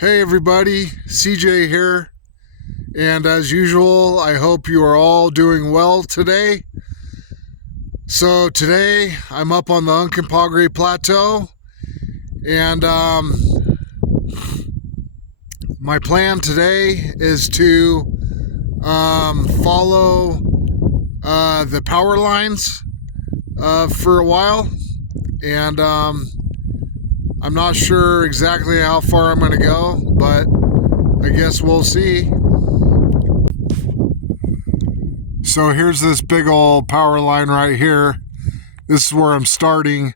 Hey everybody, CJ here, and as usual, I hope you are all doing well today. So today, I'm up on the Uncompahgre Plateau, and my plan today is to follow the power lines for a while, and I'm not sure exactly how far I'm going to go, but I guess we'll see. So here's this big old power line right here. This is where I'm starting,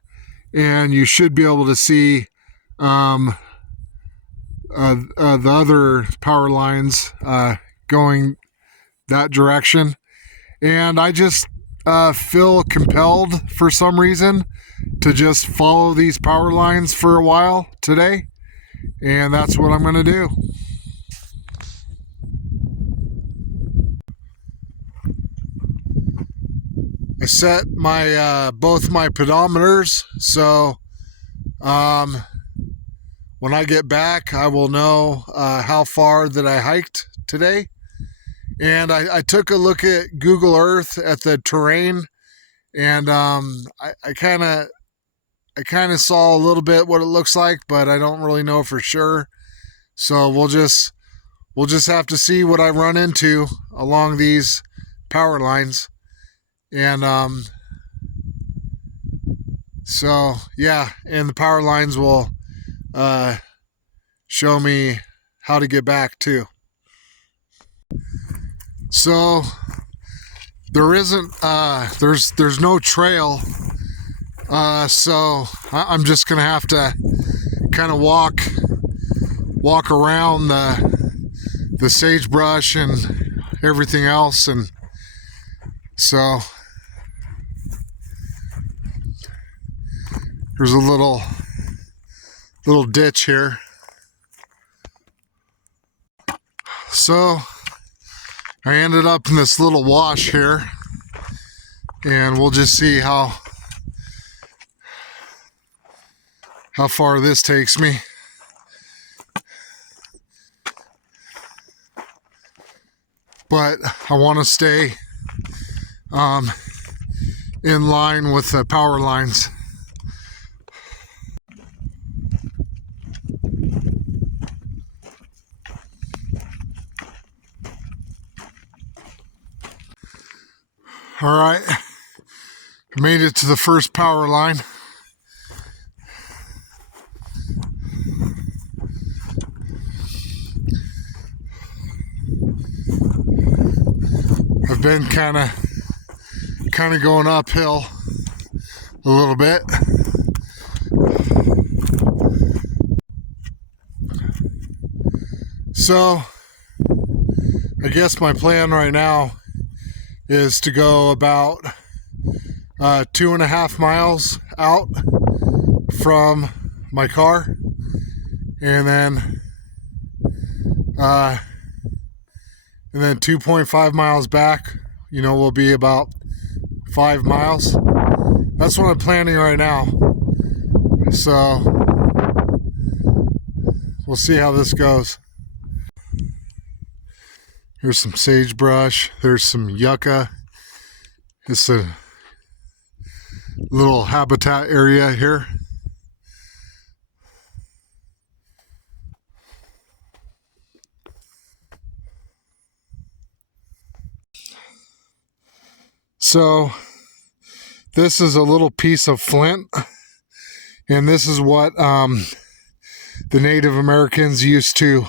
and you should be able to see the other power lines going that direction. And I just feel compelled for some reason to just follow these power lines for a while today, and that's what I'm going to do. I set my both my pedometers, so when I get back I will know how far that I hiked today. And I took a look at Google Earth at the terrain, and I kind of saw a little bit what it looks like, but I don't really know for sure. So we'll just have to see what I run into along these power lines. And so yeah, and the power lines will show me how to get back too. So there isn't there's no trail, so I'm just gonna have to kind of walk around the sagebrush and everything else. And so there's a little ditch here. So I ended up in this little wash here, and we'll just see how far this takes me. But I want to stay in line with the power lines. All right, I made it to the first power line. I've been kind of going uphill a little bit. So I guess my plan right now is to go about 2.5 miles out from my car, and then 2.5 miles back, will be about 5 miles. That's what I'm planning right now. So we'll see how this goes. Here's some sagebrush. There's some yucca. It's a little habitat area here. So this is a little piece of flint, and this is what the Native Americans used to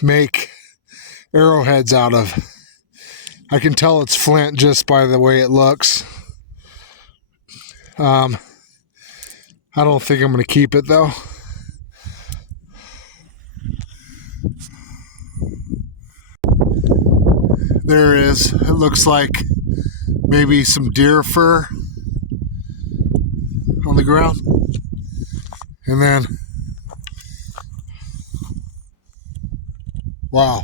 make arrowheads out of. I can tell it's flint just by the way it looks. I don't think I'm going to keep it though. There is, it looks like maybe some deer fur on the ground. And then, wow.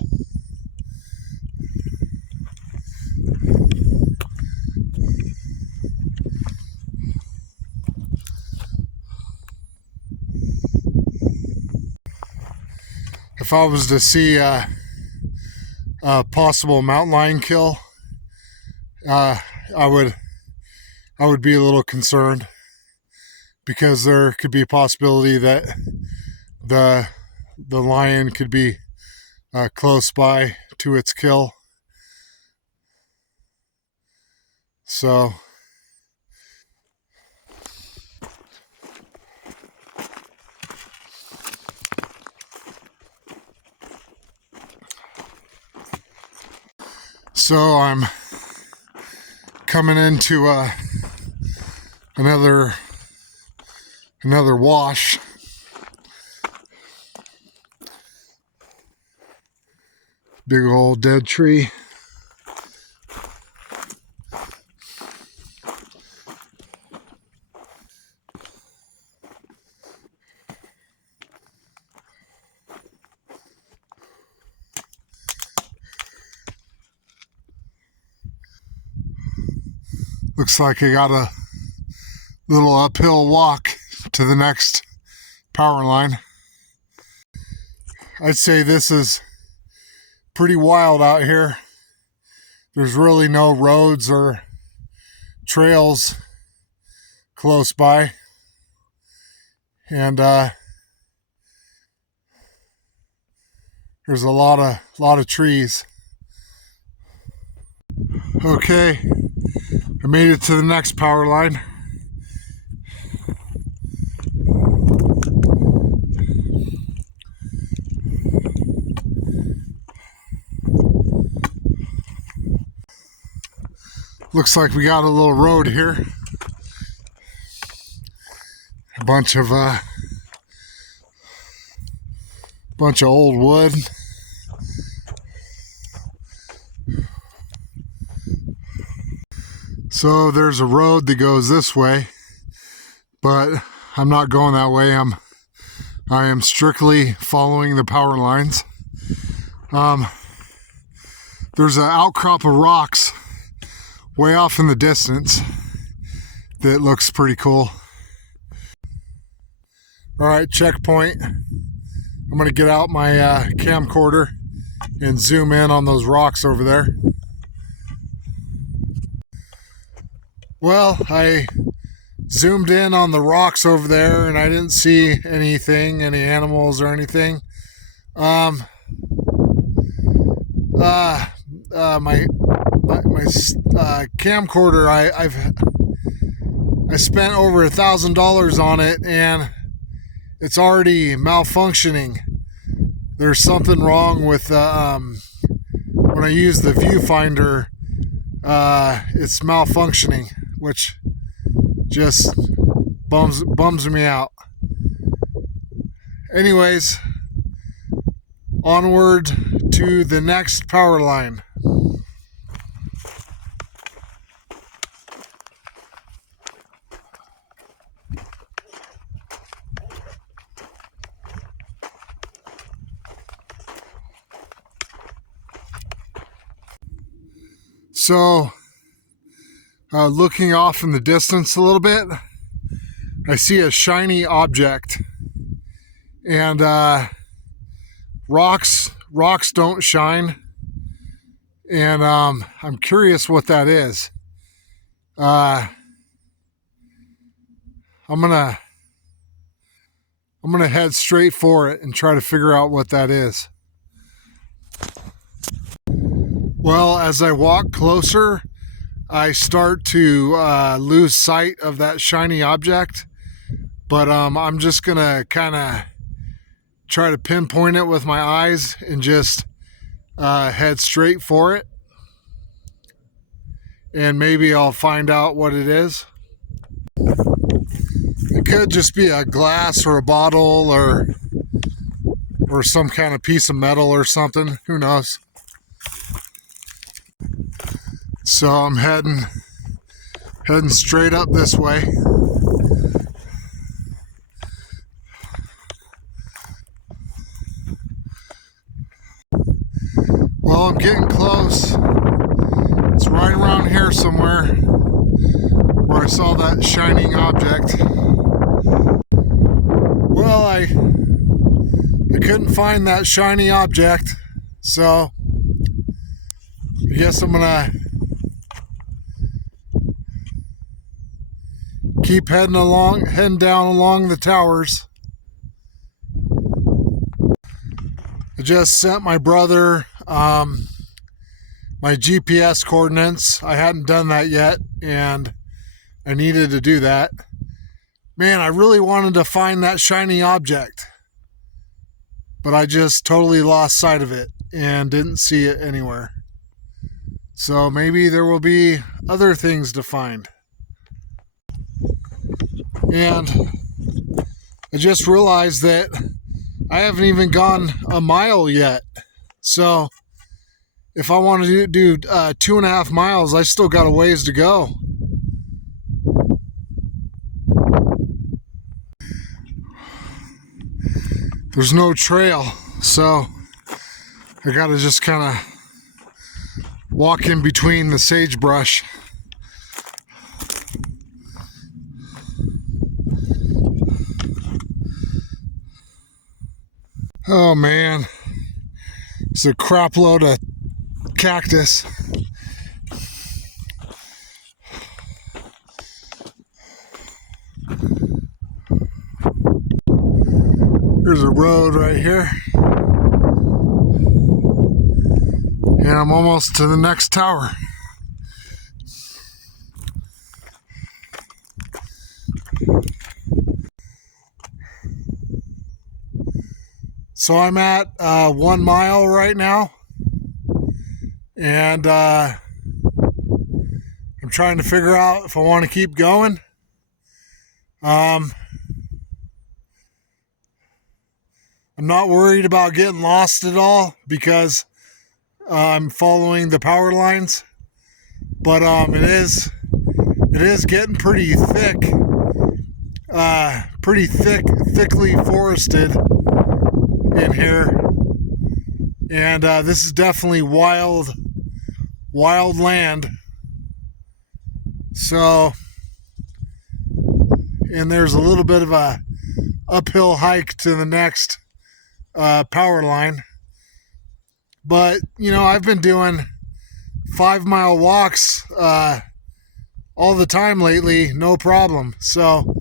if I was to see a possible mountain lion kill, I would be a little concerned, because there could be a possibility that the lion could be close by to its kill. So I'm coming into another wash. Big old dead tree. Looks like I got a little uphill walk to the next power line. I'd say this is pretty wild out here. There's really no roads or trails close by, and there's a lot of trees. Okay, I made it to the next power line. Looks like we got a little road here. A bunch of old wood. So there's a road that goes this way, but I'm not going that way. I am strictly following the power lines. There's an outcrop of rocks way off in the distance that looks pretty cool. All right, checkpoint. I'm gonna get out my camcorder and zoom in on those rocks over there. Well, I zoomed in on the rocks over there and I didn't see anything, any animals or anything. My camcorder, I spent over $1,000 on it and it's already malfunctioning. There's something wrong with when I use the viewfinder, it's malfunctioning, which just bums me out. Anyways, onward to the next power line. So, looking off in the distance a little bit, I see a shiny object, and rocks don't shine, and I'm curious what that is. I'm gonna head straight for it and try to figure out what that is. Well, as I walk closer, I start to lose sight of that shiny object, but I'm just gonna kind of try to pinpoint it with my eyes and just head straight for it, and maybe I'll find out what it is. It could just be a glass or a bottle or some kind of piece of metal or something, who knows. So I'm heading straight up this way. Well, I'm getting close. It's right around here somewhere where I saw that shining object. Well, I couldn't find that shiny object, so I guess I'm gonna keep heading down along the towers. I just sent my brother my GPS coordinates. I hadn't done that yet, and I needed to do that. Man, I really wanted to find that shiny object, but I just totally lost sight of it and didn't see it anywhere. So maybe there will be other things to find. And I just realized that I haven't even gone a mile yet. So if I want to do 2.5 miles, I still got a ways to go. There's no trail, so I gotta just kind of walk in between the sagebrush. Oh man, it's a crap load of cactus. There's a road right here, and I'm almost to the next tower. So I'm at 1 mile right now, and I'm trying to figure out if I want to keep going. I'm not worried about getting lost at all because I'm following the power lines, but it is getting pretty thick, thickly forested in here, and this is definitely wild land. So, and there's a little bit of a uphill hike to the next power line, but you know, I've been doing 5-mile walks all the time lately, no problem. So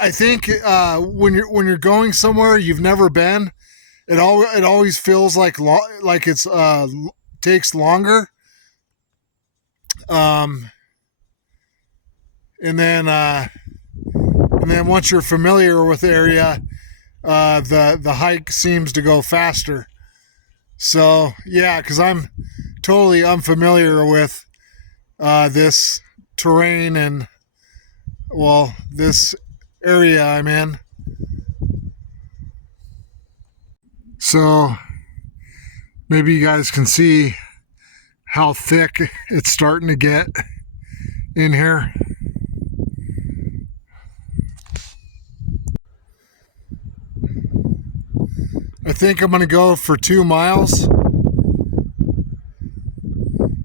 I think when you're going somewhere you've never been, it always feels like it's takes longer. And then once you're familiar with the area, the hike seems to go faster. So yeah, because I'm totally unfamiliar with this terrain and, well, this area I'm in. So maybe you guys can see how thick it's starting to get in here. I think I'm going to go for 2 miles,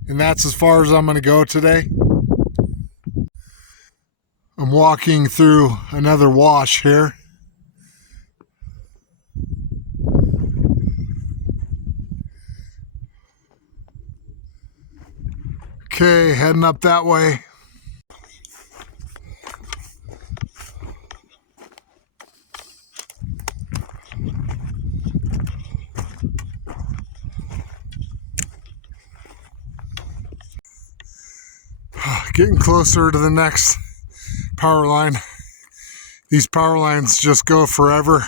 and that's as far as I'm going to go today. I'm walking through another wash here. Okay, heading up that way. Getting closer to the next power line. These power lines just go forever.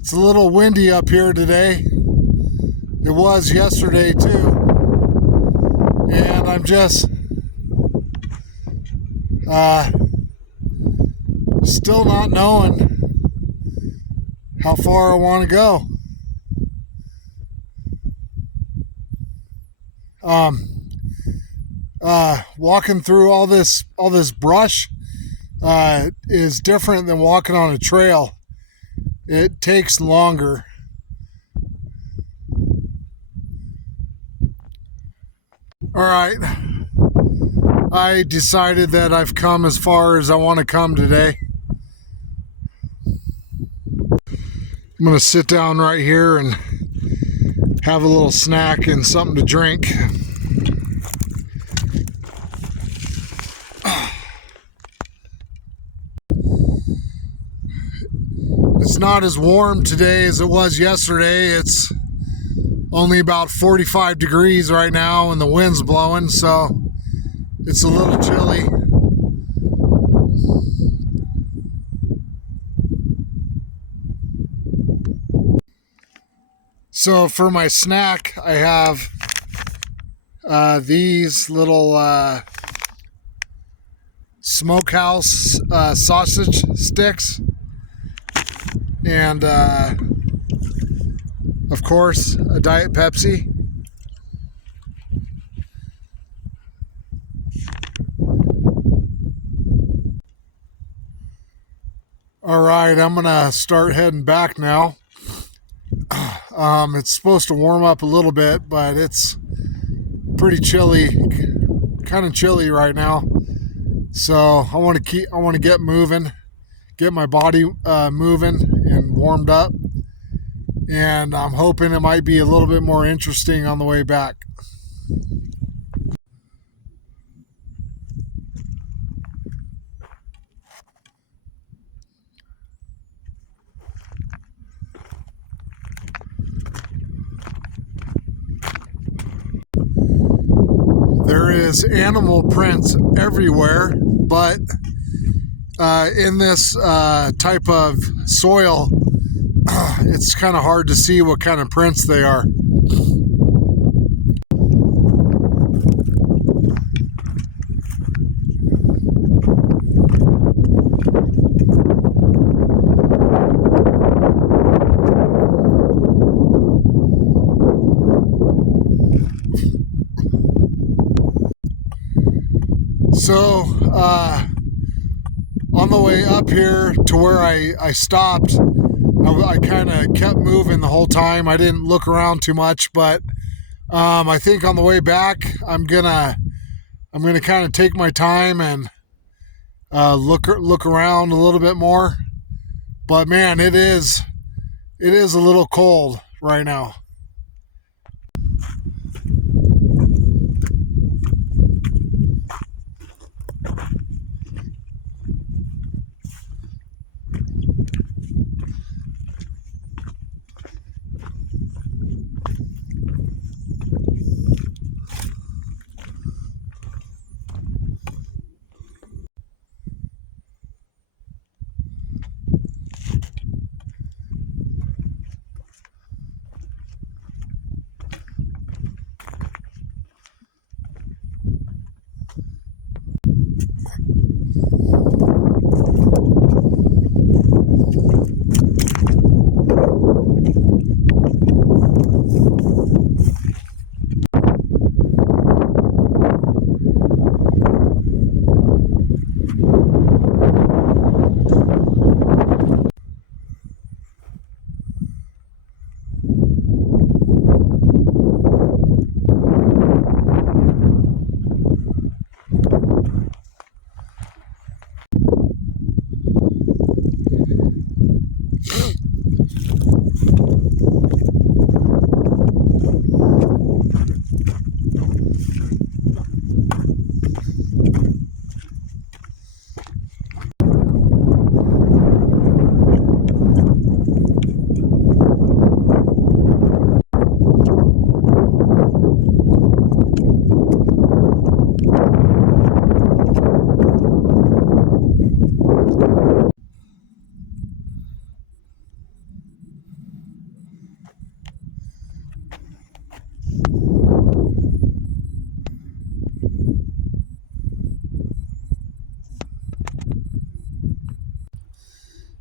It's a little windy up here today. It was yesterday too. And I'm just still not knowing how far I want to go. Walking through all this brush is different than walking on a trail. It takes longer. All right, I decided that I've come as far as I want to come today. I'm going to sit down right here and have a little snack and something to drink. It's not as warm today as it was yesterday. It's only about 45 degrees right now and the wind's blowing, so it's a little chilly. So for my snack, I have these little smokehouse sausage sticks, and of course a Diet Pepsi. All right, I'm gonna start heading back now. It's supposed to warm up a little bit, but it's pretty chilly, kind of chilly right now. So I want to get moving, get my body moving and warmed up. And I'm hoping it might be a little bit more interesting on the way back. There is animal prints everywhere, but in this type of soil, it's kind of hard to see what kind of prints they are. So on the way up here to where I stopped, I kind of kept moving the whole time. I didn't look around too much, but I think on the way back, I'm gonna kind of take my time and look around a little bit more. But man, it is a little cold right now.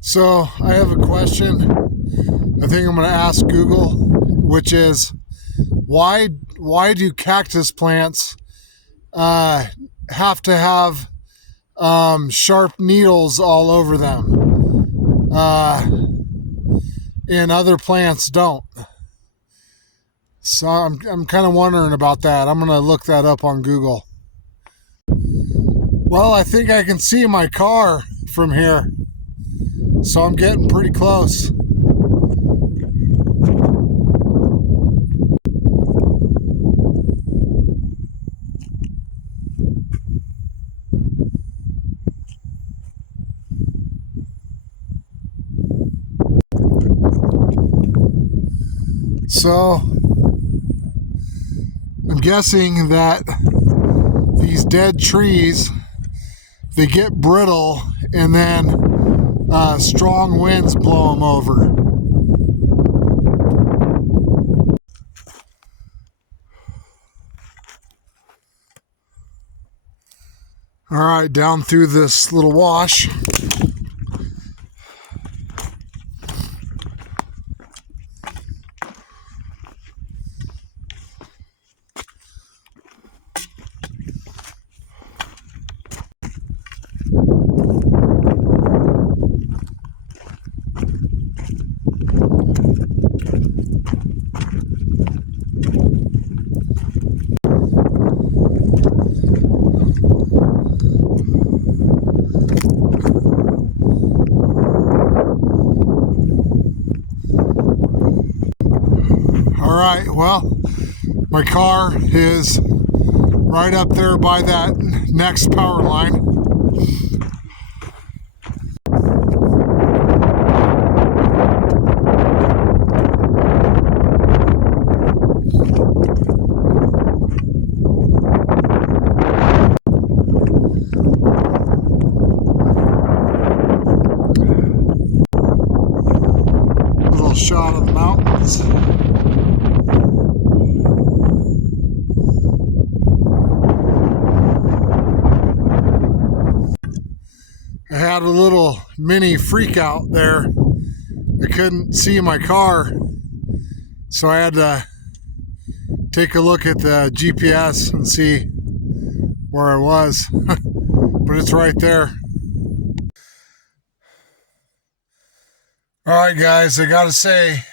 So I have a question I think I'm going to ask Google, which is why do cactus plants have to have sharp needles all over them and other plants don't? So I'm kind of wondering about that. I'm going to look that up on Google. Well, I think I can see my car from here, so I'm getting pretty close. So I'm guessing that these dead trees, they get brittle and then strong winds blow them over. All right, down through this little wash. All right, well, my car is right up there by that next power line. Little shot of the mountains. I had a little mini freak out there. I couldn't see my car, so I had to take a look at the GPS and see where I was. But it's right there. All right, guys, I gotta say,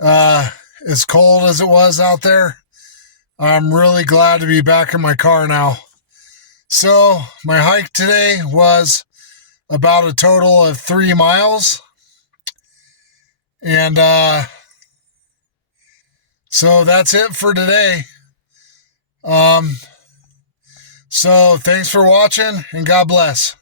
as cold as it was out there, I'm really glad to be back in my car now. So my hike today was about a total of 3 miles. And so that's it for today. So thanks for watching, and God bless.